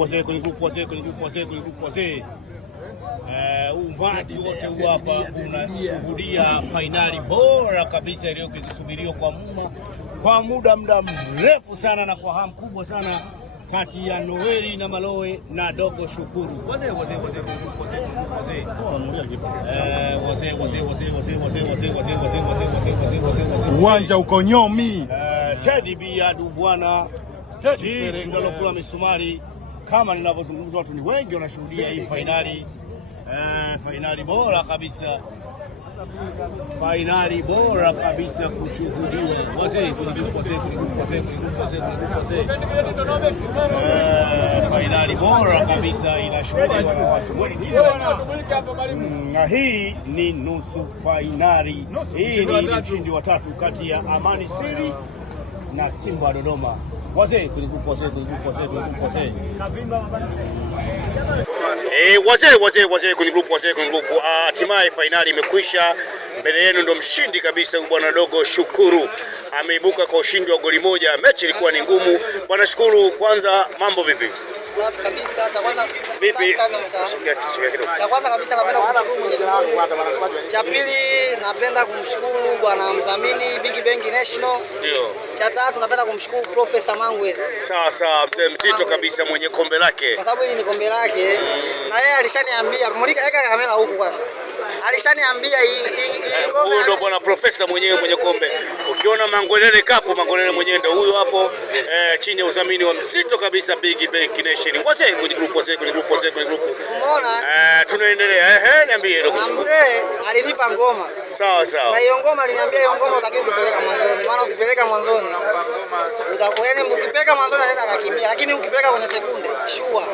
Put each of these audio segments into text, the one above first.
Wazee kwenye grupu umati wote huu hapa unashuhudia fainali bora kabisa iliyosubiriwa kwa muda mrefu sana na kwa hamu kubwa sana kati ya Noeli na Maloe na Dogo Shukuru. Uwanja uko Nyomi. Teddy B ya Dubwana ndalokula misumari. Kama ninavyozungumza, watu ni wengi wanashuhudia hii fainali. Fainali bora kabisa. Fainali bora kabisa kushuhudiwa. Fainali bora kabisa inashuhudiwa na watu wengi sana. Na hii ni nusu fainali. Hii ni mshindi wa tatu kati ya Amani Siri na Simba Dodoma. Wazee kwenye grupu. Hatimaye fainali imekwisha. Mbele yenu ndo mshindi kabisa bwana Dogo Shukuru. Ameibuka kwa ushindi wa goli moja. Mechi ilikuwa ni ngumu. Bwana Shukuru, kwanza mambo vipi? Safi kabisa. Vipi? Cha kwanza kabisa napenda kumshukuru Mwenyezi Mungu. Cha pili napenda kumshukuru bwana mdhamini Big Bank National. Ndio. Cha tatu napenda kumshukuru Profesa Mangwe. Sawa, mzee mzito kabisa mwenye kombe lake. Kwa sababu hili ni kombe lake. Na yeye alishaniambia, weka kamera huku kwanza. Alishaniambia hii kombe. Huyo ndo bwana Profesa mwenyewe mwenye kombe. Ukiona Mangwelele Cup, Mangwelele mwenyewe ndo huyo hapo, chini ya udhamini wa mzito kabisa Big Bank Nation. Wazee kwenye grupu. Umeona? Tunaendelea. Niambie Dogo. Mzee alinipa ngoma. Sawa. Na hiyo ngoma aliniambia hiyo ngoma utakiwa kupeleka mwanzoni. Maana ukipeleka mwanzoni ukipeleka mwanzoni anaenda akakimbia, lakini ukipeleka kwenye sekunde sure.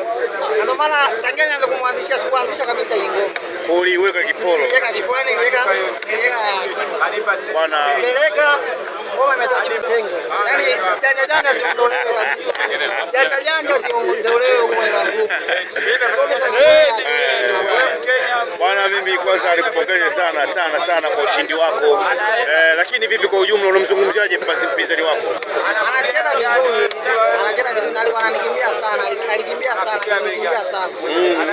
Ndio maana tangia nianze kumwanzishia sikuanzisha kabisa hii ngoma. Uliweka kipolo. Niweka bwana. Peleka ngoma imetoka mtengo. Yaani jana ziondolewe kabisa. Jana ziondolewe kwa grupu. Bwana, mimi kwanza alikupongeza sana kwa ushindi wako. Lakini vipi kwa ujumla unamzungumziaje mpinzani wako? Anacheza vizuri, alikuwa ananikimbia sana, alikimbia sana.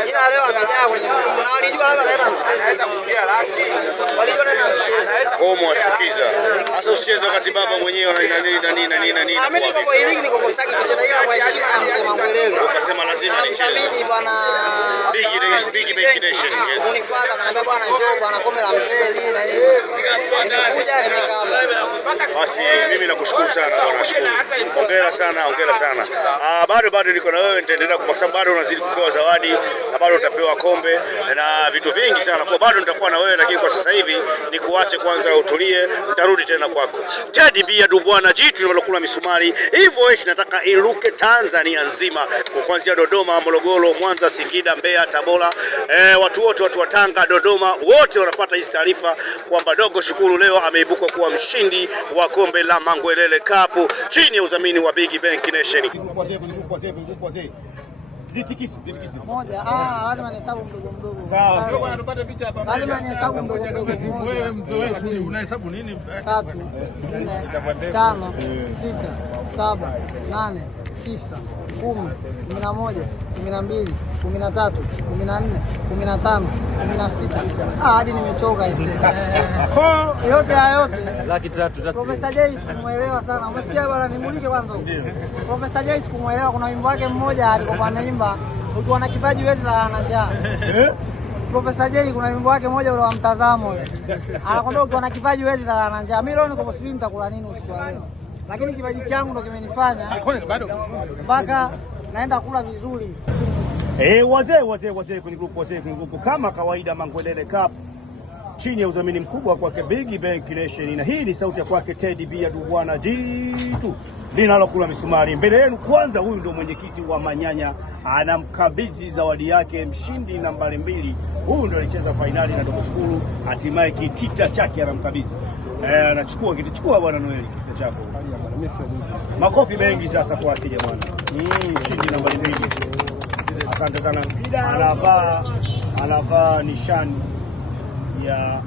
Ila leo amejaa kwenye mfumo na walijua labda anaenda stage. Walijua anaenda stage. Homo washtukiza. Sasa usicheze wakati baba mwenyewe na nini. Mimi niko hili niko postaki kucheza ila kwa heshima ya mzee Mangwelele. Ukasema lazima nicheze. Mimi bwana Big Bank Nation. Yes. Unifuata kanambia bwana njoo bwana kombe la mzee nini na nini. Kuja nimekaba. Basi mimi nakushukuru sana bwana Shukuru. Hongera sana. Bado niko na wewe, nitaendelea kwa sababu bado unazidi kupewa zawadi na bado utapewa kombe na vitu vingi sana. Kwa bado nitakuwa na wewe, lakini kwa sasa hivi nikuache kwanza utulie, nitarudi tena kwako. Teddy B ya Dubwana jitu linalokula misumari. Hivyo nataka iruke Tanzania nzima, kuanzia Dodoma, Morogoro, Mwanza, Singida, Mbeya, Tabora. Watu wote, watu wa Tanga, Dodoma, wote wanapata hizi taarifa kwamba Dogo Shukuru leo ameibuka kuwa mshindi wa kombe la Mangwelele Cup chini ya udhamini wa Big Bank Nation. Zitikisi. Moja. Wale wanahesabu mdogo. Sawa. Tupate picha hapa. Wale wanahesabu mdogo. Wewe mzee wetu unahesabu nini? 3, 4, 5, 6, 7, 8, 9, 10, 11, 12, 13, 14, 15, 16. Hadi nimechoka hizi. Yote laki 3. Profesa Jay sikumuelewa sana. Umesikia bwana, nimulike kwanza huko. Profesa Jay sikumuelewa, kuna wimbo wake mmoja alikuwa ameimba ukiwa na kipaji wewe na njaa. Profesa Jay kuna wimbo wake mmoja ule wa mtazamo ule. Anakwambia ukiwa na kipaji wewe na njaa. Mimi leo niko kusubiri nitakula nini usiku wa leo. Lakini kipaji changu ndo kimenifanya mpaka naenda kula vizuri. Wazee kwenye grupu kama kawaida Mangwelele Cup chini ya udhamini mkubwa kwake Big Bank Nation, na hii ni sauti ya kwake Teddy B ya Dubwana jitu linalokula misumari. Mbele yenu kwanza, huyu ndio mwenyekiti wa Manyanya, anamkabidhi zawadi yake mshindi nambari 2. Huyu ndio alicheza fainali na Dogo Shukuru, hatimaye kitita chake anamkabidhi. Anachukua kitichukua bwana Noeli kitita chako. Makofi mengi sasa kwa akija bwana. Mshindi nambari 2. Asante sana. Anavaa nishani ya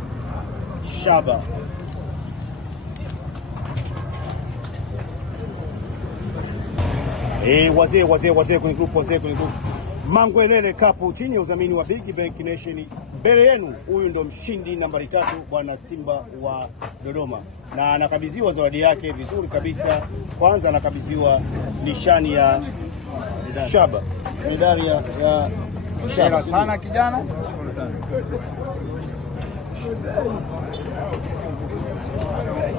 shaba. Wazee kwenye group, Mangwelele Cup chini ya udhamini wa Big Bank Nation. Mbele yenu huyu ndo mshindi nambari 3 bwana Simba wa Dodoma, na anakabidhiwa zawadi yake vizuri kabisa. Kwanza anakabidhiwa nishani ya shaba, medali ya shaba sana kijana.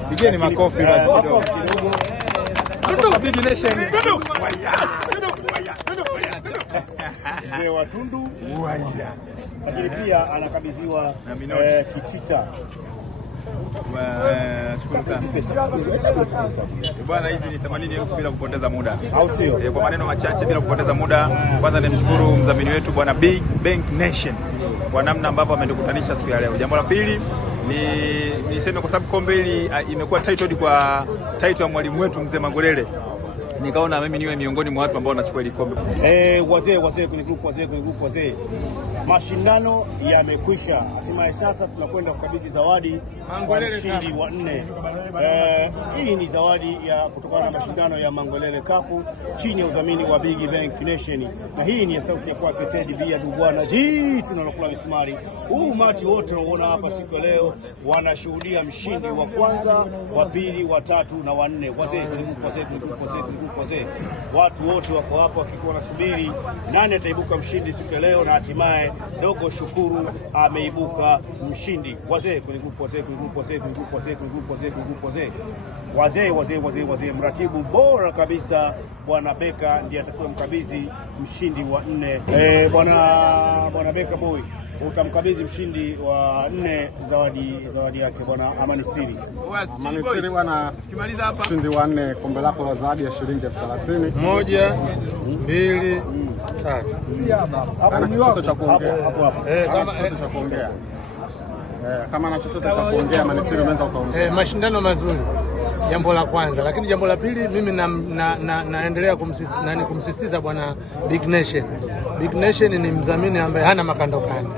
Pigeni makofi basi kidogo. Big Nation. Mzee wa Tundu Waya. Lakini pia anakabidhiwa kitita. Bwana, hizi ni 80,000 bila kupoteza muda, au sio? Kwa maneno machache bila kupoteza muda, kwanza nimshukuru mdhamini wetu bwana Big Bank Nation kwa namna ambavyo ametukutanisha siku ya leo. Jambo la pili niseme kwa sababu kombe hili imekuwa titled kwa title ya mwalimu wetu mzee Mangwelele, nikaona mimi niwe miongoni mwa watu ambao wanachukua ile kombe. Wazee kwenye group, mashindano yamekwisha. Hatimaye sasa tunakwenda kukabidhi zawadi kwa mshindi wa 4. Hii ni zawadi ya kutokana na mashindano ya Mangwelele Cup chini ya udhamini wa Big Bank Nation, na hii ni ya sauti ya kwake Teddy Bia Dubwana tunalokula misumari. Huu umati wote unaona hapa siku leo wanashuhudia mshindi wa kwanza, wa pili, wa 3 na wa 4. Wazee watu wote wako hapa wakikuwa nasubiri nani ataibuka mshindi siku ya leo, na hatimaye Dogo Shukuru ameibuka mshindi. Wazee kwenye group, wazee. Mratibu bora kabisa bwana Beka ndiye atakuwa mkabidhi mshindi wa 4. Bwana Beka boy, utamkabidhi mshindi wa 4 zawadi yake bwana Amani Siri. Amani Siri bwana, mshindi wa 4, kombe lako la zawadi ya shilingi 30,000. 1, 2, 3. Ana chochote cha kuongea kama ana chochote cha kuongea Amani Siri, unaweza ukaongea. Mashindano mazuri, jambo la kwanza, lakini jambo la pili, mimi naendelea kumsisitiza bwana Big Nation. Big Nation ni mdhamini ambaye hana makandokando.